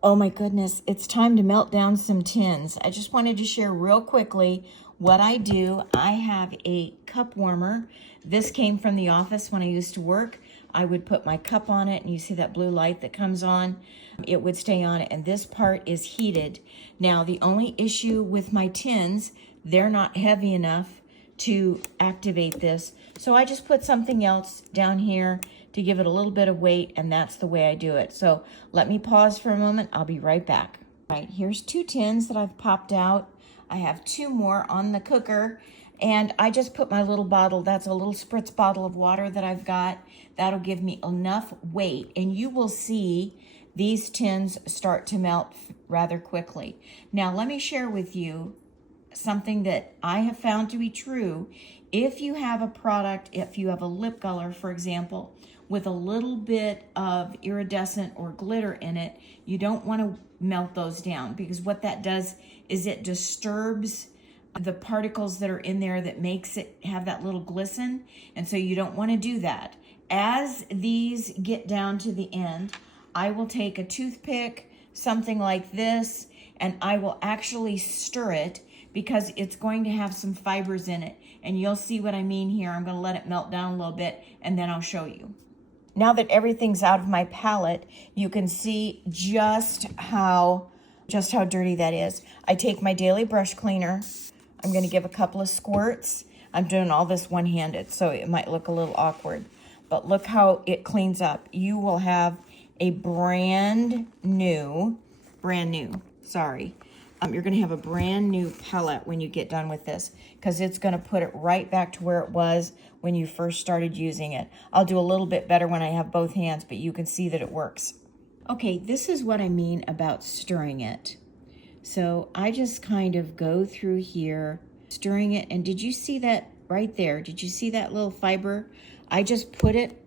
Oh my goodness, it's time to melt down some tins. I just wanted to share real quickly what I do. I have a cup warmer. This came from the office when I used to work. I would put my cup on it and you see that blue light that comes on. It would stay on it and this part is heated. Now the only issue with my tins, they're not heavy enough to activate this. So I just put something else down here to give it a little bit of weight, and that's the way I do it. So let me pause for a moment. I'll be right back. All right, here's 2 tins that I've popped out. I have 2 more on the cooker, and I just put my little bottle, that's a little spritz bottle of water that I've got. That'll give me enough weight, and you will see these tins start to melt rather quickly. Now let me share with you something that I have found to be true. If you have a product, if you have a lip color, for example, with a little bit of iridescent or glitter in it, you don't want to melt those down, because what that does is it disturbs the particles that are in there that makes it have that little glisten, and so you don't want to do that. As these get down to the end, I will take a toothpick, something like this, and I will actually stir it, because it's going to have some fibers in it. And you'll see what I mean here. I'm going to let it melt down a little bit, and then I'll show you. Now that everything's out of my palette, you can see just how dirty that is. I take my daily brush cleaner. I'm going to give a couple of squirts. I'm doing all this one-handed, so it might look a little awkward. But look how it cleans up. You will have a brand new, you're going to have a brand new palette when you get done with this, because it's going to put it right back to where it was when you first started using it. I'll do a little bit better when I have both hands, but you can see that it works. Okay, this is what I mean about stirring it. So I just kind of go through here, stirring it. And did you see that right there? Did you see that little fiber? I just put it,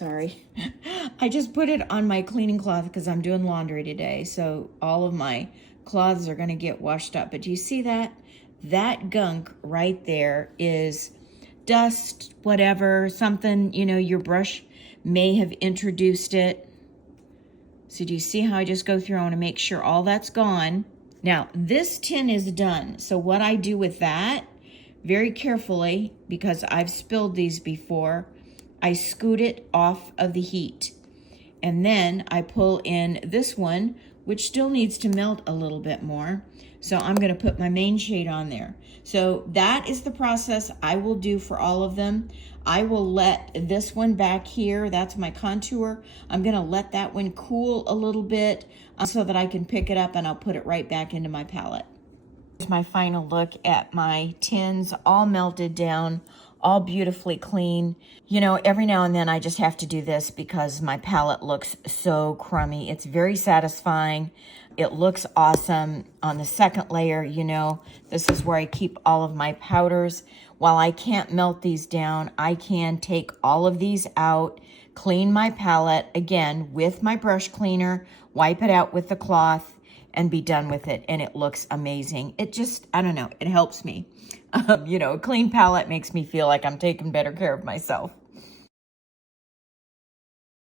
I just put it on my cleaning cloth because I'm doing laundry today. So all of my cloths are going to get washed up. But do you see that? That gunk right there is dust, whatever, something, you know, your brush may have introduced it. So do you see how I just go through? I want to make sure all that's gone. Now, this tin is done. So what I do with that, very carefully, because I've spilled these before, I scoot it off of the heat. And then I pull in this one, which still needs to melt a little bit more. So I'm going to put my main shade on there. So that is the process I will do for all of them. I will let this one back here, that's my contour. I'm going to let that one cool a little bit so that I can pick it up, and I'll put it right back into my palette. Here's my final look at my tins, all melted down, all beautifully clean. You know, every now and then I just have to do this because my palette looks so crummy. It's very satisfying. It looks awesome. On the second layer, you know, this is where I keep all of my powders. While I can't melt these down, I can take all of these out, clean my palette, again, with my brush cleaner, wipe it out with the cloth, and be done with it. And it looks amazing. It just, I don't know, it helps me. You know, a clean palette makes me feel like I'm taking better care of myself.